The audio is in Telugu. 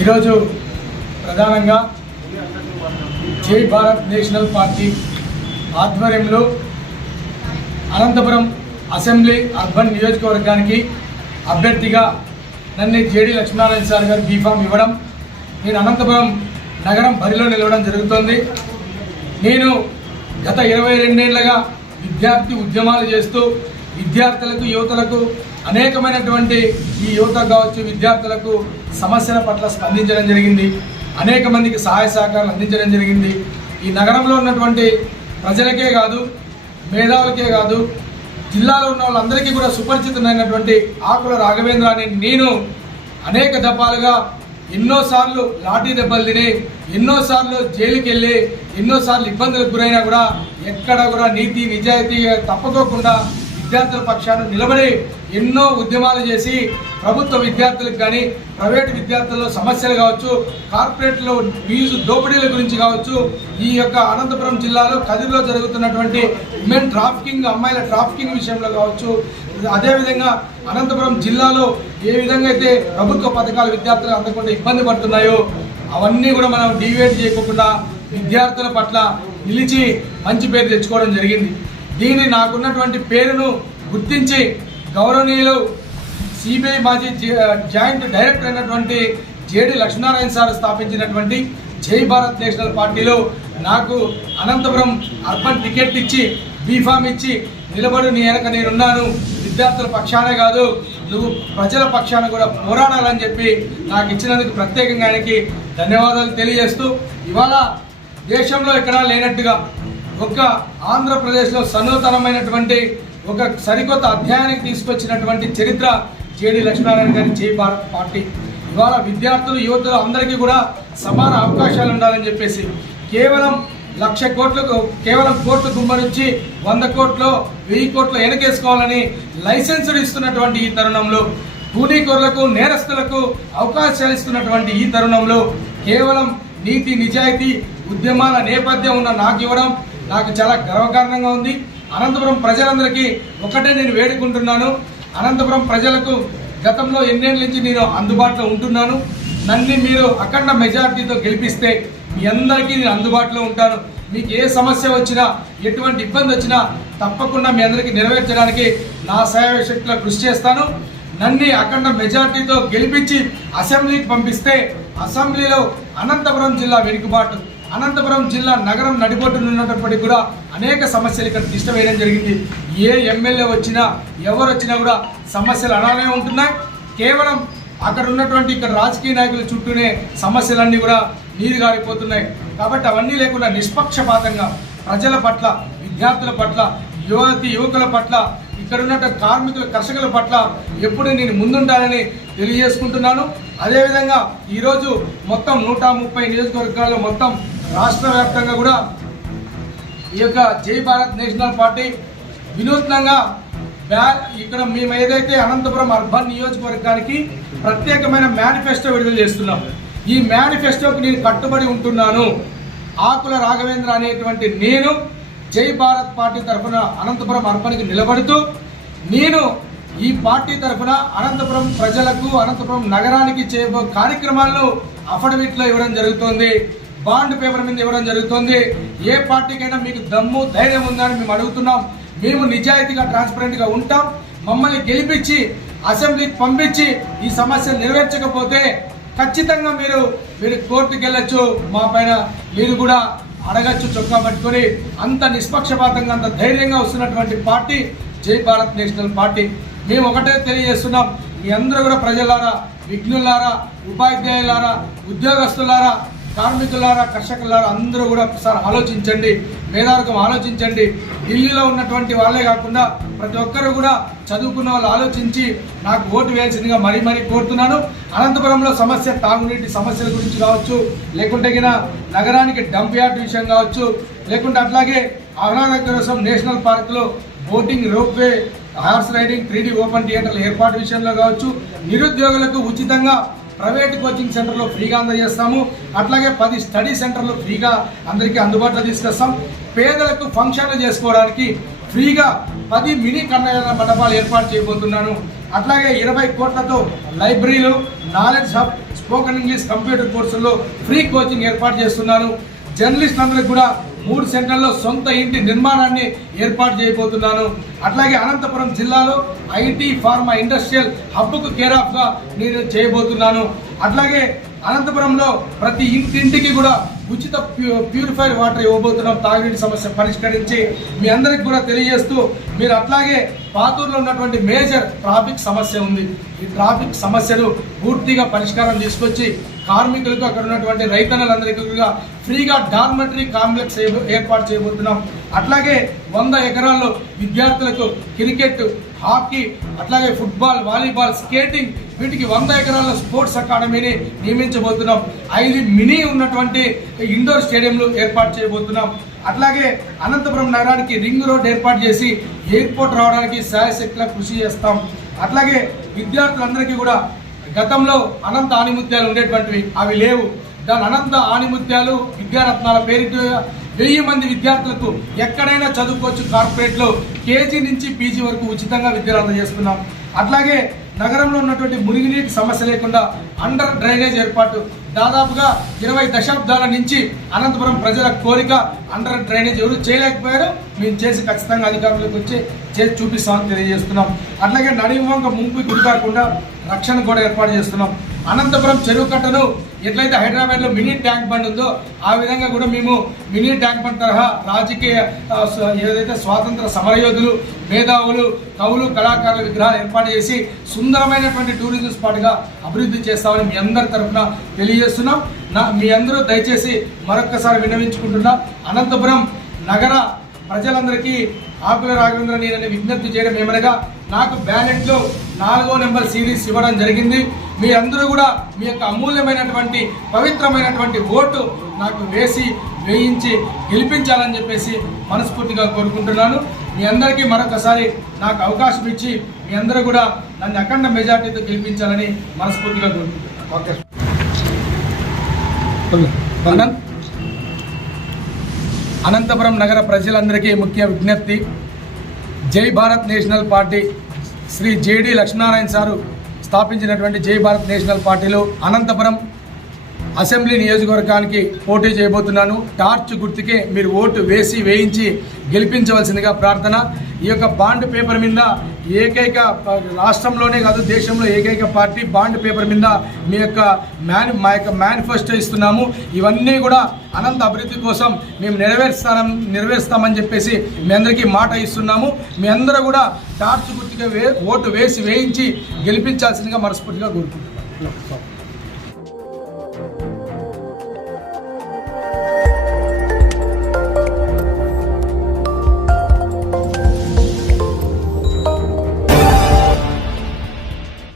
ఈరోజు ప్రధానంగా జై భారత్ నేషనల్ పార్టీ ఆధ్వర్యంలో అనంతపురం అసెంబ్లీ అర్బన్ నియోజకవర్గానికి అభ్యర్థిగా నన్ను జేడి లక్ష్మీనారాయణ సార్ గారు బీఫామ్ ఇవ్వడం నేను అనంతపురం నగరం బరిలో నిలవడం జరుగుతోంది. నేను గత ఇరవై రెండేళ్ళుగా విద్యార్థి ఉద్యమాలు చేస్తూ విద్యార్థులకు యువతలకు అనేకమైనటువంటి ఈ యువత కావచ్చు విద్యార్థులకు సమస్యల పట్ల స్పందించడం జరిగింది. అనేక మందికి సహాయ సహకారాలు అందించడం జరిగింది. ఈ నగరంలో ఉన్నటువంటి ప్రజలకే కాదు మేధావులకే కాదు జిల్లాలో ఉన్న వాళ్ళందరికీ కూడా సుపరిచితమైనటువంటి ఆకుల రాఘవేంద్ర అనే నేను అనేక దఫాలుగా ఎన్నోసార్లు లాఠీ దెబ్బలు తిని ఎన్నోసార్లు జైలుకి వెళ్ళి ఎన్నోసార్లు ఇబ్బందులకు గురైనా కూడా ఎక్కడ కూడా నీతి నిజాయితీ తప్పుకోకుండా విద్యార్థుల పక్షాన నిలబడి ఎన్నో ఉద్యమాలు చేసి ప్రభుత్వ విద్యార్థులకు కానీ ప్రైవేటు విద్యార్థుల్లో సమస్యలు కావచ్చు కార్పొరేట్లో ఫీజు దోపిడీల గురించి కావచ్చు ఈ యొక్క అనంతపురం జిల్లాలో కదిరిలో జరుగుతున్నటువంటి ఉమెన్ ట్రాఫికింగ్ అమ్మాయిల ట్రాఫికింగ్ విషయంలో కావచ్చు అదేవిధంగా అనంతపురం జిల్లాలో ఏ విధంగా అయితే ప్రభుత్వ పథకాలు విద్యార్థులు అందకుండా ఇబ్బంది పడుతున్నాయో అవన్నీ కూడా మనం డివేట్ చేయకుండా విద్యార్థుల పట్ల నిలిచి మంచి పేరు తెచ్చుకోవడం జరిగింది. దీని నాకున్నటువంటి పేరును గుర్తించి గౌరవనీయులు సిబిఐ మాజీ జాయింట్ డైరెక్టర్ అయినటువంటి జేడి లక్ష్మీనారాయణ సార్ స్థాపించినటువంటి జై భారత్ నేషనల్ పార్టీలో నాకు అనంతపురం అర్బన్ టికెట్ ఇచ్చి బీఫామ్ ఇచ్చి నిలబడి నీ వెనక నేనున్నాను. విద్యార్థుల పక్షానే కాదు నువ్వు ప్రజల పక్షాన కూడా పోరాడాలని చెప్పి నాకు ఇచ్చినందుకు ప్రత్యేకంగా ఆయనకి ధన్యవాదాలు తెలియజేస్తూ ఇవాళ దేశంలో ఎక్కడా లేనట్టుగా ఒక ఆంధ్రప్రదేశ్లో సనూతనమైనటువంటి ఒక సరికొత్త అధ్యాయానికి తీసుకొచ్చినటువంటి చరిత్ర జేడి లక్ష్మీనారాయణ గారి జై పార్టీ. ఇవాళ విద్యార్థులు యువతలు అందరికీ కూడా సమాన అవకాశాలు ఉండాలని చెప్పేసి కేవలం లక్ష కోట్లకు కేవలం కోట్లు గుమ్మరించి వంద కోట్లు వెయ్యి కోట్లు వెనకేసుకోవాలని లైసెన్సులు ఇస్తున్నటువంటి ఈ తరుణంలో కూలీకోరులకు నేరస్తులకు అవకాశాలు ఇస్తున్నటువంటి ఈ తరుణంలో కేవలం నీతి నిజాయితీ ఉద్యమాల నేపథ్యం ఉన్న నాకు ఇవ్వడం నాకు చాలా గర్వకారణంగా ఉంది. అనంతపురం ప్రజలందరికీ ఒకటే నేను వేడుకుంటున్నాను. అనంతపురం ప్రజలకు గతంలో ఎన్నేళ్ళ నుంచి నేను అందుబాటులో ఉంటున్నాను. నన్ను మీరు అఖండ మెజార్టీతో గెలిపిస్తే మీ అందరికీ నేను అందుబాటులో ఉంటాను. మీకు ఏ సమస్య వచ్చినా ఎటువంటి ఇబ్బంది వచ్చినా తప్పకుండా మీ అందరికీ నెరవేర్చడానికి నా సేవ శక్తిలో కృషి చేస్తాను. నన్ను అఖండ మెజార్టీతో గెలిపించి అసెంబ్లీకి పంపిస్తే అసెంబ్లీలో అనంతపురం జిల్లా వెనుకబాటు అనంతపురం జిల్లా నగరం నడిబొట్టునున్నటువంటి కూడా అనేక సమస్యలు ఇక్కడ తిష్ట వేయడం జరిగింది. ఏ ఎమ్మెల్యే వచ్చినా ఎవరు వచ్చినా కూడా సమస్యలు అలానే ఉంటున్నాయి. కేవలం అక్కడ ఉన్నటువంటి ఇక్కడ రాజకీయ నాయకుల చుట్టూనే సమస్యలన్నీ కూడా నీరు గారిపోతున్నాయి. కాబట్టి అవన్నీ లేకుండా నిష్పక్షపాతంగా ప్రజల పట్ల విద్యార్థుల పట్ల యువతి యువకుల పట్ల ఇక్కడ ఉన్న కార్మికుల కర్షకుల పట్ల ఎప్పుడు నేను ముందుండాలని తెలియజేసుకుంటున్నాను. అదేవిధంగా ఈరోజు మొత్తం నూట ముప్పై నియోజకవర్గాల్లో మొత్తం రాష్ట్ర వ్యాప్తంగా కూడా ఈ యొక్క జై భారత్ నేషనల్ పార్టీ వినూత్నంగా ఇక్కడ మేము ఏదైతే అనంతపురం అర్బన్ నియోజకవర్గానికి ప్రత్యేకమైన మేనిఫెస్టో విడుదల చేస్తున్నాం. ఈ మేనిఫెస్టోకి నేను కట్టుబడి ఉంటున్నాను. ఆకుల రాఘవేంద్ర అనేటువంటి నేను జై భారత్ పార్టీ తరఫున అనంతపురం అర్బన్కి నిలబడుతూ నేను ఈ పార్టీ తరఫున అనంతపురం ప్రజలకు అనంతపురం నగరానికి చేయబో కార్యక్రమాలను అఫిడవిట్లో ఇవ్వడం జరుగుతోంది. బాండ్ పేపర్ మీద ఇవ్వడం జరుగుతుంది. ఏ పార్టీకైనా మీకు దమ్ము ధైర్యం ఉందని మేము అడుగుతున్నాం. మేము నిజాయితీగా ట్రాన్స్పరెంట్గా ఉంటాం. మమ్మల్ని గెలిపించి అసెంబ్లీకి పంపించి ఈ సమస్య నెరవేర్చకపోతే ఖచ్చితంగా మీరు మీరు కోర్టుకు వెళ్ళొచ్చు. మా పైన మీరు కూడా అడగచ్చు చొక్కా పట్టుకొని. అంత నిష్పక్షపాతంగా అంత ధైర్యంగా వస్తున్నటువంటి పార్టీ జై భారత్ నేషనల్ పార్టీ. మేము ఒకటే తెలియజేస్తున్నాం. మీ అందరూ కూడా ప్రజలారా విఘ్నులారా ఉపాధ్యాయులారా ఉద్యోగస్తులారా కార్మికులారా కర్షకులారా అందరూ కూడా ఒకసారి ఆలోచించండి. మేధారకం ఆలోచించండి. ఢిల్లీలో ఉన్నటువంటి వాళ్ళే కాకుండా ప్రతి ఒక్కరు కూడా చదువుకున్న వాళ్ళు ఆలోచించి నాకు ఓటు వేయాల్సిందిగా మరీ మరీ కోరుతున్నాను. అనంతపురంలో సమస్య తాగునీటి సమస్యల గురించి కావచ్చు లేకుంటే నగరానికి డంప్ యార్డ్ విషయం కావచ్చు లేకుంటే అట్లాగే ఆహ్లాద నేషనల్ పార్క్లో boating ropeway horse riding three open థియేటర్ల ఏర్పాటు విషయంలో కావచ్చు నిరుద్యోగులకు ఉచితంగా ప్రైవేట్ కోచింగ్ సెంటర్లో ఫ్రీగా అందజేస్తాము. అట్లాగే పది స్టడీ సెంటర్లు ఫ్రీగా అందరికీ అందుబాటులో తీసుకొస్తాం. పేదలకు ఫంక్షన్లు చేసుకోవడానికి ఫ్రీగా పది మినీ కన్నయ్య మండపాలు ఏర్పాటు చేయబోతున్నాను. అట్లాగే ఇరవై కోట్లతో లైబ్రరీలు knowledge hub spoken English computer కోర్సుల్లో ఫ్రీ కోచింగ్ ఏర్పాటు చేస్తున్నాను. జర్నలిస్టులందరికీ కూడా మూడు సెంటర్లో సొంత ఇంటి నిర్మాణాన్ని ఏర్పాటు చేయబోతున్నాను. అట్లాగే అనంతపురం జిల్లాలో ఐటీ ఫార్మా ఇండస్ట్రియల్ హబ్కు కేర్ ఆఫ్గా నేను చేయబోతున్నాను. అట్లాగే అనంతపురంలో ప్రతి ఇంటింటికి కూడా ఉచిత ప్యూ ప్యూరిఫైడ్ వాటర్ ఇవ్వబోతున్నాం. తాగునీటి సమస్య పరిష్కరించి మీ అందరికి కూడా తెలియజేస్తూ మీరు అట్లాగే పాతూరులో ఉన్నటువంటి మేజర్ ట్రాఫిక్ సమస్య ఉంది. ఈ ట్రాఫిక్ సమస్యను పూర్తిగా పరిష్కారం తీసుకొచ్చి కార్మికులకు అక్కడ ఉన్నటువంటి రైతన్నలందరికీ కూడా ఫ్రీగా డార్మెటరీ కాంప్లెక్స్ ఏర్పాటు చేయబోతున్నాం. అట్లాగే వంద ఎకరాల్లో విద్యార్థులకు క్రికెట్ హాకీ అట్లాగే ఫుట్బాల్ వాలీబాల్ స్కేటింగ్ వీటికి వంద ఎకరాల స్పోర్ట్స్ అకాడమీని నియమించబోతున్నాం. ఐదు మినీ ఉన్నటువంటి ఇండోర్ స్టేడియంలు ఏర్పాటు చేయబోతున్నాం. అట్లాగే అనంతపురం నగరానికి రింగ్ రోడ్ ఏర్పాటు చేసి ఎయిర్పోర్ట్ రావడానికి శాయశక్తిగా కృషి చేస్తాం. అట్లాగే విద్యార్థులందరికీ కూడా గతంలో అనంత ఆణిముత్యాలు ఉండేటువంటివి అవి లేవు. దాని అనంత ఆణిముత్యాలు విద్యారత్నాల పేరిట వెయ్యి మంది విద్యార్థులకు ఎక్కడైనా చదువుకోవచ్చు కార్పొరేట్లో కేజీ నుంచి పీజీ వరకు ఉచితంగా విద్యలు అందజేస్తున్నాం. అట్లాగే నగరంలో ఉన్నటువంటి మురుగునీటి సమస్య లేకుండా అండర్ డ్రైనేజ్ ఏర్పాటు దాదాపుగా ఇరవై దశాబ్దాల నుంచి అనంతపురం ప్రజల కోరిక అండర్ డ్రైనేజ్ ఎవరు చేయలేకపోయారు మేము చేసి ఖచ్చితంగా అధికారులకు వచ్చి చేసి చూపిస్తామని తెలియజేస్తున్నాం. అట్లాగే నడివంక ముంపు గురి కాకుండా రక్షణ కూడా ఏర్పాటు చేస్తున్నాం. అనంతపురం చెరువు కట్టను ఎట్లయితే హైదరాబాద్లో మినీ ట్యాంక్ బండ్ ఉందో ఆ విధంగా కూడా మేము మినీ ట్యాంక్ బండ్ తరహా రాజకీయ ఏదైతే స్వాతంత్ర సమరయోధులు మేధావులు కవులు కళాకారుల విగ్రహాలు ఏర్పాటు చేసి సుందరమైనటువంటి టూరిజం స్పాట్గా అభివృద్ధి చేస్తామని మీ అందరి తరఫున తెలియజేస్తున్నాం. నా మీ అందరూ దయచేసి మరొక్కసారి విన్నవించుకుంటున్నా. అనంతపురం నగర ప్రజలందరికీ ఆకుల రాఘవేంద్ర నేనని విజ్ఞప్తి చేయడం ఏమనగా నాకు బ్యాలెట్లో నాలుగో నెంబర్ సిరీస్ ఇవ్వడం జరిగింది. మీ అందరూ కూడా మీ యొక్క అమూల్యమైనటువంటి పవిత్రమైనటువంటి ఓటు నాకు వేసి వేయించి గెలిపించాలని చెప్పేసి మనస్ఫూర్తిగా కోరుకుంటున్నాను. మీ అందరికీ మరొకసారి నాకు అవకాశం ఇచ్చి మీ అందరూ కూడా నన్ను అఖండ మెజార్టీతో గెలిపించాలని మనస్ఫూర్తిగా కోరుకుంటున్నాను. ఓకే. అనంతపురం నగర ప్రజలందరికీ ముఖ్య విజ్ఞప్తి. Jai Bharat national party Shri JD Lakshminarayana sir స్థాపించినటువంటి జై భారత్ నేషనల్ పార్టీలో అనంతపురం అసెంబ్లీ నియోజకవర్గానికి పోటీ చేయబోతున్నాను. టార్చ్ గుర్తుకే మీరు ఓటు వేసి వేయించి గెలిపించవలసిందిగా ప్రార్థన. ఈ యొక్క బాండ్ పేపర్ మీద ఏకైక రాష్ట్రంలోనే కాదు దేశంలో ఏకైక పార్టీ బాండ్ పేపర్ మీద మీ యొక్క మేని మా యొక్క మేనిఫెస్టో ఇస్తున్నాము. ఇవన్నీ కూడా అనంత అభివృద్ధి కోసం మేము నెరవేర్స్తాం నెరవేరుస్తామని చెప్పేసి మీ అందరికీ మాట ఇస్తున్నాము. మీ అందరూ కూడా టార్చ్ గుర్తుగా వే ఓటు వేసి వేయించి గెలిపించాల్సిందిగా మనస్ఫూర్తిగా కోరుకుంటున్నాం.